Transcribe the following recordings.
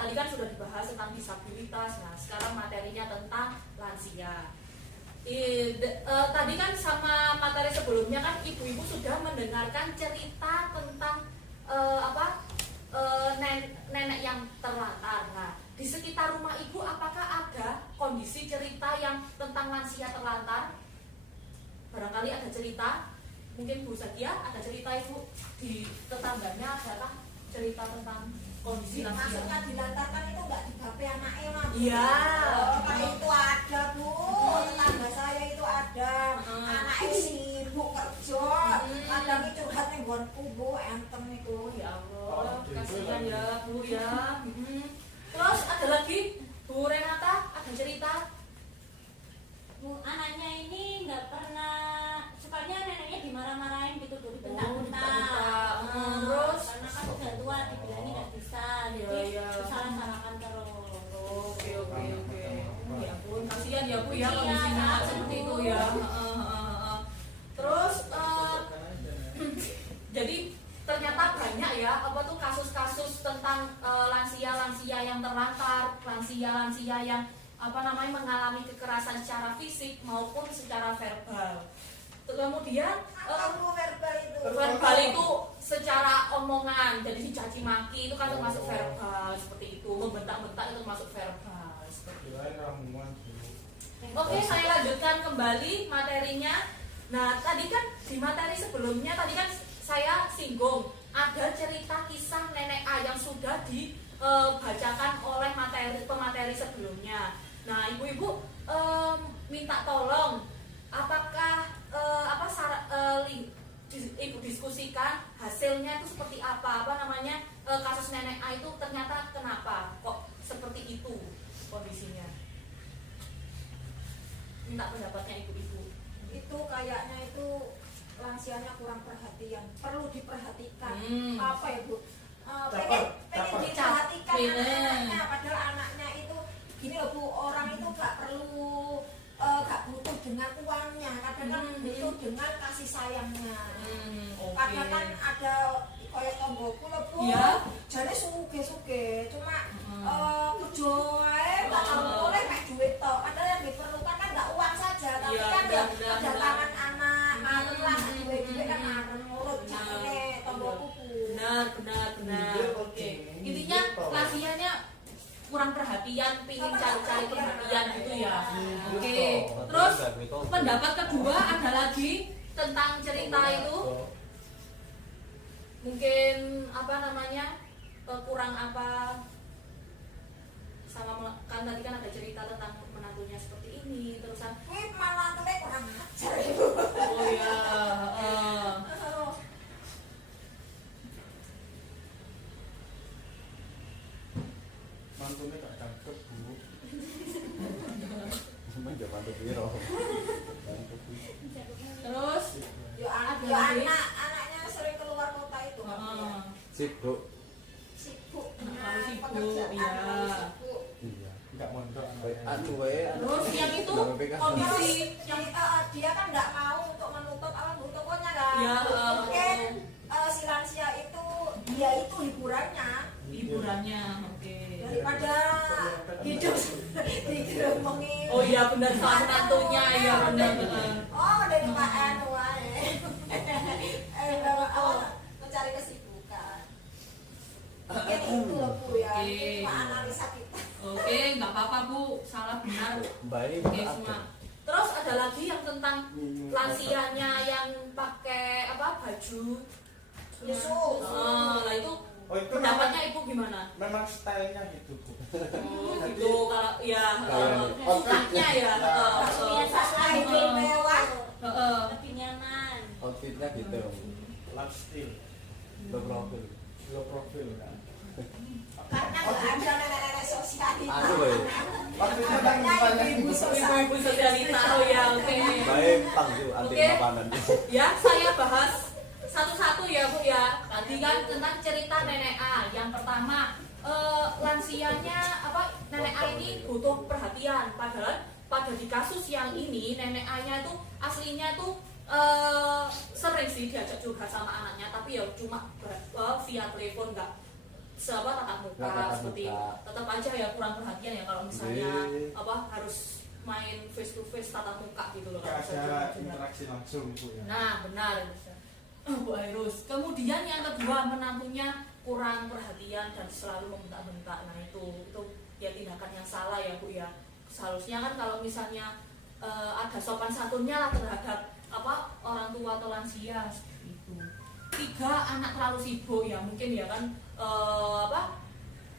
tadi kan sudah dibahas tentang disabilitas. Nah, sekarang materinya tentang lansia. Tadi kan sama materi sebelumnya kan ibu-ibu sudah mendengarkan cerita tentang nenek yang terlantar. Nah, di sekitar rumah ibu apakah ada kondisi cerita yang tentang lansia terlantar? Barangkali ada cerita, mungkin Bu Sadia ada cerita ibu di tetangganya, adakah cerita tentang kondisi lansia? Maksudnya dilantarkan itu enggak digape anaknya mah? Iya. Kalau itu ada Bu, tetangga saya itu ada. Anaknya sibuk kerja, kadang itu curhat nih buatku Bu, entem niku. Ya Allah, kasihan ya Bu ya. Terus ada lagi Bu Renata, ada cerita? Bu, anaknya ini nggak pernah, sukanya neneknya dimarah-marahin gitu, dibentak-bentak. Terus karena kan udah tua, dibilangnya nggak bisa, jadi salah-salahkan terus. Oke. Ya ampun, kasihan ya Bu ya kondisinya seperti itu ya. Terus jadi ternyata banyak ya kasus-kasus tentang lansia-lansia yang terlantar, lansia-lansia yang mengalami kekerasan secara fisik maupun secara verbal. Kemudian verbal itu secara omongan, jadi dicaci maki itu kan termasuk verbal seperti itu, membentak-bentak itu termasuk verbal seperti itu. Oke, saya lanjutkan kembali materinya. Nah, tadi kan di materi sebelumnya tadi kan saya singgung ada cerita kisah nenek A yang sudah dibacakan oleh pemateri sebelumnya. Nah, ibu-ibu minta tolong apakah ibu diskusikan hasilnya itu seperti apa kasus nenek A itu ternyata kenapa kok seperti itu kondisinya. Minta pendapatnya ibu-ibu. Itu kayaknya itu lansianya kurang perhatian, perlu diperhatikan. Apa ya Bu? Pengen diperhatikan anak-anaknya, padahal anaknya itu gini loh Bu, orang itu gak butuh dengan uangnya, kadang kan butuh dengan kasih sayangnya. Kadang kan ada kayak tonggoku loh Bu, jadi suge-suge, cuma kerja gak boleh kayak duit toh, padahal yang diperlukan kan gak uang saja, tapi kan ya kedatangan anak, marun lah, duit kan marun, ngurut jane tonggoku Bu. Benar. Oke. Intinya lansianya kurang perhatian, pingin cari-cari perhatian gitu ya. Oke. Terus pendapat kedua ada lagi tentang cerita itu. Mungkin kurang apa sama kan tadi kan ada cerita tentang menantunya seperti ini, terusan Menantunya kurang ajar Ibu. oh ya. Mantunya gak cakep Bu. Emang gak mantu biro. Terus anaknya sering keluar kota itu. Sibuk. Sibuk. Iya. Iya. Gak mondok. Terus yang itu kondisi yang Dia kan nggak mau untuk menutup tokonya kan. Ya, Mungkin si lansia itu dia itu hiburannya. Oke. Daripada hidup digeromongi. Oh iya benar soal menantunya ya benar. Oh dari Pak Anu mencari kesibukan. Mungkin itu loh Bu ya. Oke. Pak analisa kita. Oke, nggak apa-apa Bu, salah benar. Baik. Oke semua. Terus ada lagi yang tentang lansianya yang pakai baju Yesus. Lah itu pendapatnya ibu gimana? Memang stylenya gitu Bu. Oh gitu kalau ya sukanya ya. Biasa hidup mewah. Lebih nyaman. Outfitnya gitu. Lifestyle, Low profil. low profile kan. Karena nggak ada nenek-nenek sosialita. Maksudnya Adanya ibu-ibu sosialita. Ibu sosialita. Oh ya oke. baik tangju anti Oke. makanan. Ya saya bahas satu-satu ya Bu ya. Tadi kan tentang cerita nenek A. Yang pertama lansianya nenek A ini butuh perhatian. Padahal pada di kasus yang ini nenek A-nya itu aslinya tuh sering sih diajak curhat sama anaknya, tapi ya cuma via telepon, nggak tatap muka Tatap seperti muka. tetap aja ya kurang perhatian ya kalau misalnya Iya. harus main face to face tatap muka gitu loh. Nggak kalau ada misalnya. interaksi langsung Bu ya. Nah benar Bu Airus. Kemudian yang kedua, menantunya kurang perhatian dan selalu membentak-bentak. Nah itu ya tindakan yang salah ya Bu ya. Seharusnya kan kalau misalnya ada sopan santunnya lah terhadap orang tua atau lansia seperti itu. 3, anak terlalu sibuk ya mungkin ya kan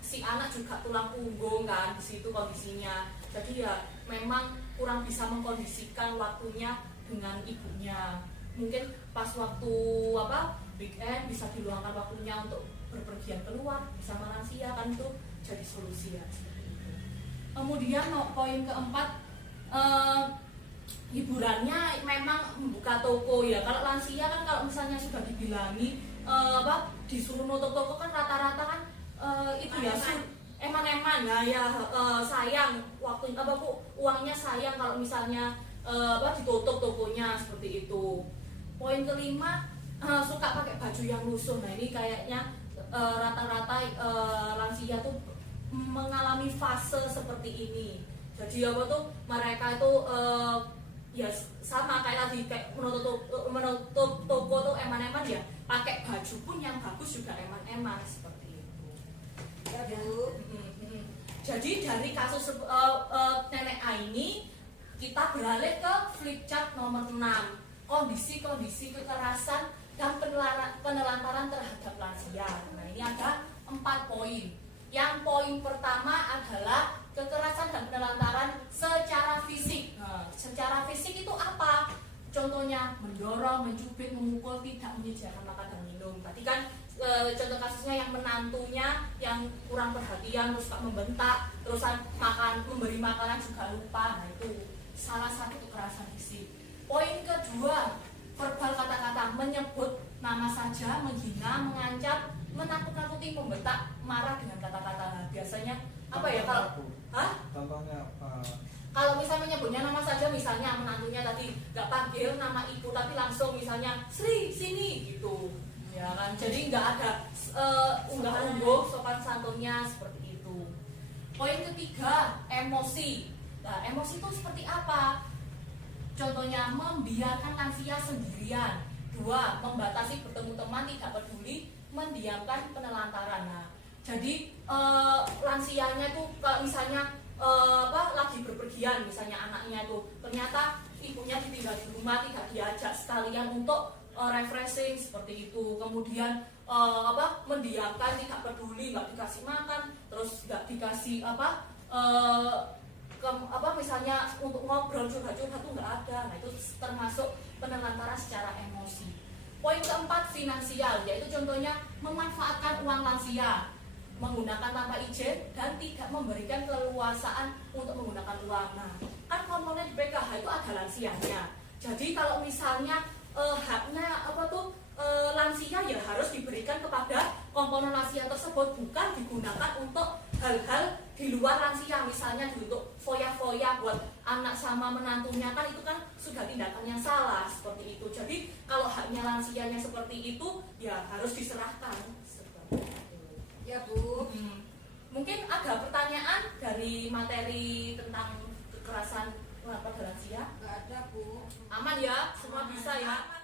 si anak juga tulang punggung kan di situ kondisinya. Jadi ya memang kurang bisa mengkondisikan waktunya dengan ibunya. Mungkin pas waktu weekend bisa diluangkan waktunya untuk berpergian keluar bersama lansia, kan itu jadi solusi ya. Kemudian poin keempat, hiburannya memang membuka toko ya. Kalau lansia kan kalau misalnya sudah dibilangi disuruh nutup toko kan rata-rata kan itu ya eman-eman ya sayang waktu Bu, uangnya sayang kalau misalnya ditutup tokonya seperti itu. Poin kelima, suka pakai baju yang lusuh. Nah ini kayaknya rata-rata lansia tuh mengalami fase seperti ini. Jadi mereka itu ya sama kayak tadi, kayak menutup toko tuh eman-eman ya, pakai baju pun yang bagus juga eman-eman seperti itu. Ya Bu. Jadi dari kasus nenek A ini kita beralih ke flip chart nomor 6, kondisi-kondisi kekerasan dan penelantaran terhadap lansia. Nah ini ada 4 poin. Yang poin pertama adalah kekerasan dan penelantaran secara fisik. Nah, secara fisik itu apa? Contohnya mendorong, mencubit, memukul, tidak menyediakan makan dan minum. Tadi kan contoh kasusnya yang menantunya yang kurang perhatian, terus membentak, terusan memberi makanan juga lupa. Nah itu salah satu kekerasan fisik. Poin kedua, verbal kata-kata, menyebut nama saja, menghina, mengancam, menakut-nakuti, membentak, marah dengan kata-kata. Nah, biasanya apa ya kalau Contohnya apa? kalau misalnya menyebutnya nama saja, misalnya menantunya tadi nggak panggil nama ibu tapi langsung misalnya Sri sini gitu ya kan, jadi nggak ada unggah-ungguh sopan santunnya seperti itu. Poin ketiga, emosi. Nah emosi itu seperti apa? Contohnya membiarkan lansia sendirian. 2, membatasi bertemu teman, tidak peduli, mendiamkan, penelantaran. Nah jadi lansianya tuh kalau misalnya lagi berpergian, misalnya anaknya tuh ternyata ibunya ditinggal di rumah, tidak diajak sekalian untuk refreshing seperti itu. Kemudian mendiamkan, tidak peduli, nggak dikasih makan, terus nggak dikasih misalnya untuk ngobrol curhat-curhat tuh nggak ada. Nah itu termasuk penelantaran secara emosi. Poin keempat, finansial, yaitu contohnya memanfaatkan uang lansia, menggunakan tanpa izin dan tidak memberikan keleluasaan untuk menggunakan uang. Nah, kan komponen PKH itu ada lansianya. Jadi kalau misalnya haknya lansia ya harus diberikan kepada komponen lansia tersebut, bukan digunakan untuk hal-hal di luar lansia, misalnya untuk foya-foya buat anak sama menantunya, kan itu kan sudah tindakan yang salah seperti itu. Jadi kalau haknya lansianya seperti itu ya harus diserahkan seperti itu. Ya Bu. Mungkin ada pertanyaan dari materi tentang kekerasan pada lansia? Nggak ada Bu. Aman ya, semua bisa ya.